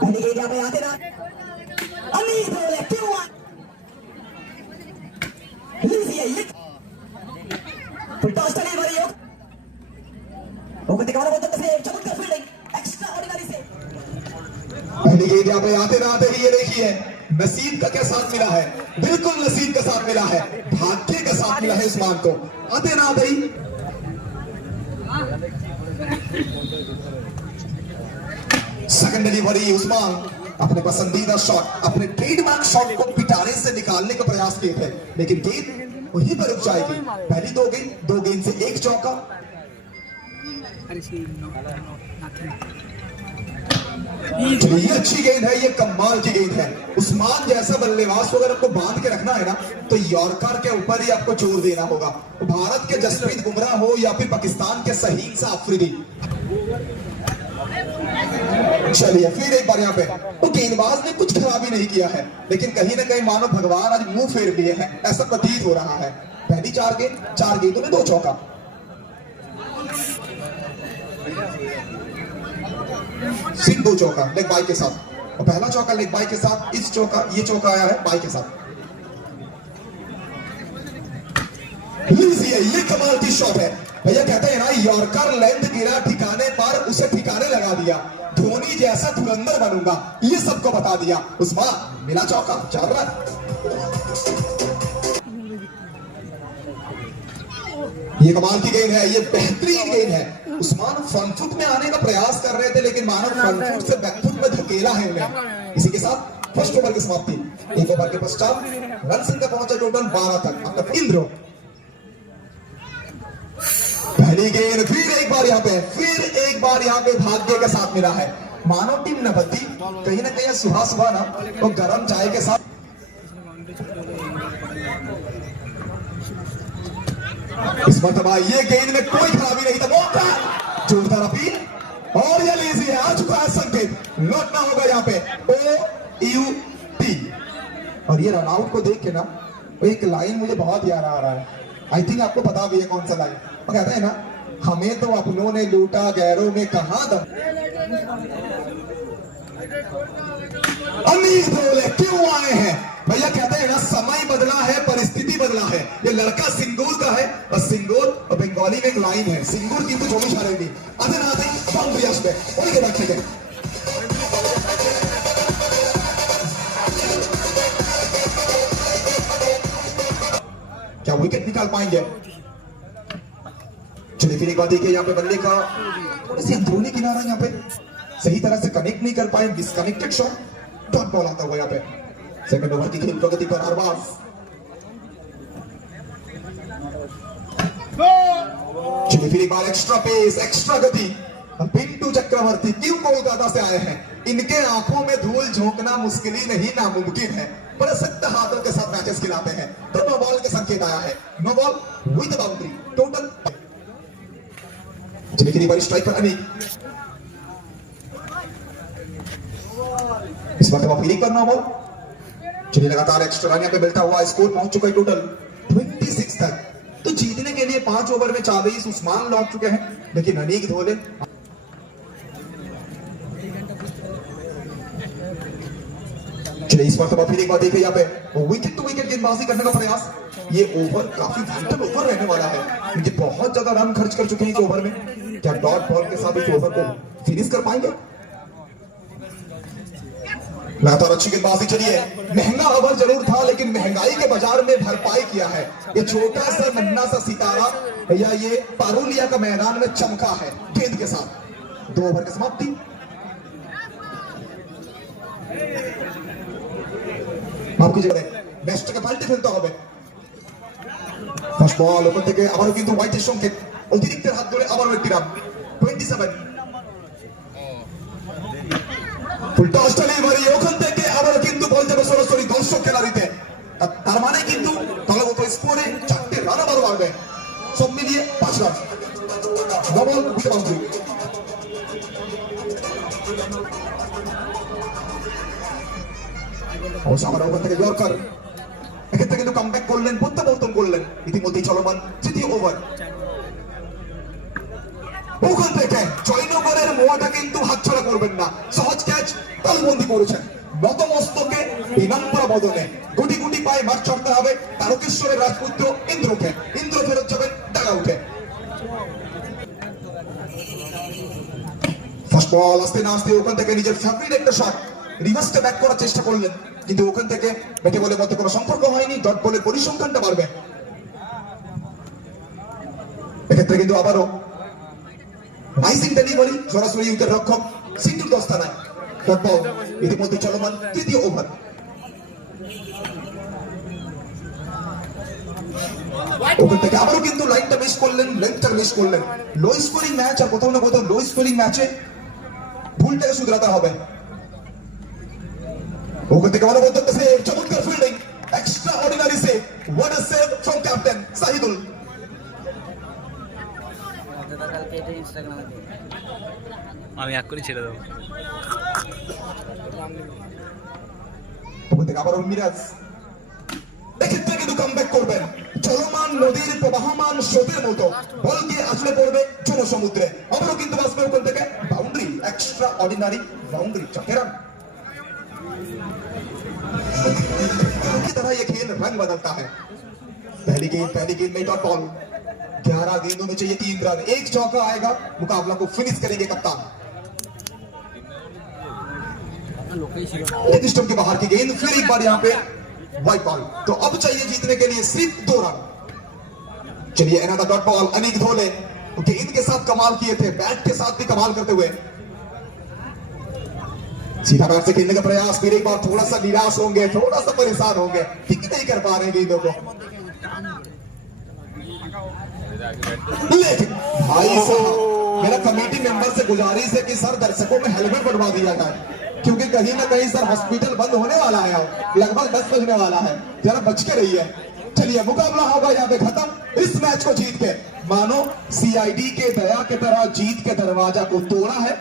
Anigega may atin na. Anigo le Q1. Lizzie Lik. Full-toss delivery हो. Okay दिखाना बहुत अच्छे से चमकदार फील्डिंग एक्स्ट्रा ऑर्डिनरी से अनिगेट यहाँ पे आते ना आते ही ये देखिए नसीब का क्या साथ मिला है, बिल्कुल नसीब का साथ मिला है, भाग्य का साथ मिला है उस्मान को। आते ना आते ही सेकंड डिलीवरी उस्मान अपने पसंदीदा शॉट, अपने ट्रेडमार्क शॉट को पिटारे से निकालने का प्रयास किए थे, लेकिन गेंद वहीं पर रुक जाएगी। पहली दो गेंद से एक चौका। ये अच्छी गेंद है, ये कमाल की गेंद है। उस्मान जैसा बल्लेबाज को अगर आपको बांध के रखना है ना तो यॉर्कर के ऊपर ही आपको जोर देना होगा। भारत के जसप्रीत बुमराह हो या फिर पाकिस्तान के सहीन सा अफरीदी। चलिए फिर एक बार यहाँ पे तो गेंदबाज ने कुछ खराबी नहीं किया है, लेकिन कहीं ना कहीं मानो भगवान आज मुंह फेर लिए हैं, ऐसा प्रतीत हो रहा है। पहली चार गेंदों में 2 चौका। सिर्फ 2 चौका लेग बाई के साथ, और पहला चौका लेग बाई के साथ, ये चौका आया है बाई के साथ। ये कमाल की शॉट है भैया, कहते हैं ना यॉर्कर लेंथ गिरा ठिकाने पर उसे ठिकाने लगा दिया। धोनी जैसा धुरंधर बनूंगा ये सबको बता दिया। उस्मान मिला चौका, 4 रन। ये कमाल की गेंद है, ये बेहतरीन गेंद है। उस्मान फ्रंट फुट में आने का प्रयास कर रहे थे, लेकिन मानो फ्रंट फुट से बैक फुट में धकेला है उन्हें। इसी के साथ फर्स्ट ओवर की समाप्ति। एक ओवर के पश्चात रन संख्या पहुंचा टोटल 12 तक। आपका 3 ड्रॉ। पहली गेंद फिर एक बार यहाँ पे भाग्य के साथ मिला है। मानो टीम न बदली, कहीं ना कहीं सुबह ना तो गर्म चाय के साथ। इस मरतबा ये गेंद में कोई खराबी नहीं था, मौका जोरदार अपील और ये लीजिए आ चुका है संकेत, लौटना होगा यहाँ पे OUT। और ये रनआउट को देख के ना एक लाइन मुझे बहुत याद आ रहा है, आई थिंक आपको पता भी है कौन सा लाइन। वो कहता है ना, हमें तो अपनों ने लूटा गैरों में कहां दम। अमीर बोले क्यों आए हैं भैया, कहते हैं ना समय बदला है, परिस्थिति बदला है। ये लड़का सिंगूर का है और सिंगूर और बंगाली में एक लाइन है, सिंगूर की तो जो भी शायरी आते ना आते बाउंड्री पे वही के बैठे गए। क्या विकेट निकाल पाएंगे? चलिए फिर एक बात देखिए, यहाँ पे बल्ले का थोड़ी सी अंदरूनी किनारा यहाँ पे सही तरह से कनेक्ट नहीं कर पाए, डिस्कनेक्टेड शॉट। डॉट बॉल आता हुआ यहाँ पे सेकंड ओवर की खेल प्रगति पर अरबाज। चलिए फिर एक बार एक्स्ट्रा पेस, एक्स्ट्रा गति। पिंटू चक्रवर्ती क्यों कोलकाता से आए हैं, इनके आंखों में धूल झोंकना मुश्किल ही नहीं नामुमकिन है। बड़े सख्त हाथों के साथ मैचेस खिलाते हैं। तो नो बॉल के संकेत आया है, no ball with boundary total. चलिए फिर एक बार स्ट्राइक पर अनिक, इस बार तो फिर पर नो बॉल। चलिए लगातार एक्स्ट्रा रन यहाँ पे मिलता हुआ स्कोर पहुंच चुका है टोटल 26 तक। तो जीतने के लिए 5 ओवर में 40 उस्मान लौट चुके हैं, लेकिन अनीक धोले। चलिए इस बार तो फिर एक बार देखिए यहाँ पे विकेट टू विकेट गेंदबाजी करने का प्रयास। ये ओवर काफी वाइटल ओवर रहने वाला है, क्योंकि बहुत ज्यादा रन खर्च कर चुके हैं इस ओवर में। क्या डॉट बॉल के साथ इस ओवर को फिनिश कर पाएंगे? लगातार अच्छी गेंदबाजी। चलिए महंगा ओवर जरूर था, लेकिन महंगाई के बाजार में भरपाई किया है। ये छोटा सा नन्हा सा सितारा भैया ये पारुलिया का मैदान में चमका है गेंद के साथ। 2 ओवर की समाप्ति। आपकी जगह बेस्ट के पाल्टी खेलता হবে। ফার্স্ট বল ওপর থেকে আবারও কিন্তু হোয়াইটের সংকেত, অতিরিক্তের হাত ধরে আবারও একটি রান। 27 ফুলটস ডেলিভারি, ওখান থেকে আবারও কিন্তু বল যাবে সরাসরি দর্শক গ্যালারিতে। তার মানে কিন্তু দলগত স্কোরে 4টে রান আবারও আসবে, সব মিলিয়ে 5 রান। Double with boundary. আবার ওখান থেকে ইয়র্কার, এক্ষেত্রে কিন্তু কামব্যাক করলেন, প্রত্যাবর্তন করলেন। ইতিমধ্যেই চলমান তৃতীয় ওভার। ওখান থেকে জয়নগরের মোয়াটা কিন্তু হাতছাড়া করবেন না। সহজ ক্যাচ, তালবন্দি। করেছেন নতমস্তকে বিনম্র বদনে গুটি গুটি পায়ে মাঠ চড়তে হবে তারকেশ্বরের রাজপুত্র ইন্দ্রকে। ইন্দ্র ফেরত যাবেন ডাঙা উঠে। ফার্স্ট বল আসতে না আসতে ওখান থেকে নিজের ফেভারিট একটা শট রিভার্সটা ব্যাক করার চেষ্টা করলেন, কিন্তু ওখান থেকে ব্যাটে বলের মধ্যে কোনো সম্পর্ক হয়নি। ডট বলের পরিসংখ্যানটা বাড়বে। এক্ষেত্রে কিন্তু আবারও নাইসিং ডেলিভারি সরাসরি উইকেট রক্ষক সিন্ধুর দস্তানায়। ডট বল ইতিমধ্যে চলমান তৃতীয় ওভার। ওখান থেকে আবারও কিন্তু লাইনটা মিস করলেন, লেন্থটা মিস করলেন। লো স্কোরিং ম্যাচ আর কোথাও না কোথাও লো স্কোরিং ম্যাচে ভুলটাকে শুধরাতে হবে। ওখান থেকে অনবদ্য সেভ, চমৎকার fielding, extra ordinary save, what a save from captain Shahidul. আমি এক করে ছেড়ে দেবো। ওখান থেকে আবারও মিরাজ এক্ষেত্রে কিন্তু কামব্যাক করবেন চলমান নদীর প্রবাহমান স্রোতের মতো। বল গিয়ে আসলে পড়বে জনসমুদ্রে। আবারও কিন্তু বাঁচবে ওখান থেকে বাউন্ডারি, এক্সট্রা অর্ডিনারি বাউंड्री। चौके रन की तरह ये खेल रंग बदलता है। पहली गेंद में डॉट बॉल। 11 गेंदों में चाहिए 3 रन। एक चौका आएगा, मुकाबला को फिनिश करेंगे कप्तान। स्टंप के बाहर की गेंद, फिर एक बार यहाँ पे वाइड बॉल। तो अब चाहिए जीतने के लिए सिर्फ 2 रन। चलिए अनदर डॉट बॉल। अनीक धोले गेंद के साथ कमाल किए थे, बैट के साथ भी कमाल करते हुए सीधा बैट से खेलने का प्रयास। फिर एक बार थोड़ा सा निराश होंगे, थोड़ा सा परेशान होंगे, ठीक नहीं कर पा रहे गेंदों को। लेकिन भाई साहब मेरा कमेटी मेंबर से गुजारिश है कि सर दर्शकों में हेलमेट बनवा दिया जाए, क्योंकि कहीं ना कहीं सर हॉस्पिटल बंद होने वाला है, लगभग 10 बजने वाला है, जरा बच के रहिए। चलिए मुकाबला होगा यहाँ पे खत्म। इस मैच को जीत के मानो सीआईडी के दया की तरह जीत के दरवाजा को तोड़ा है।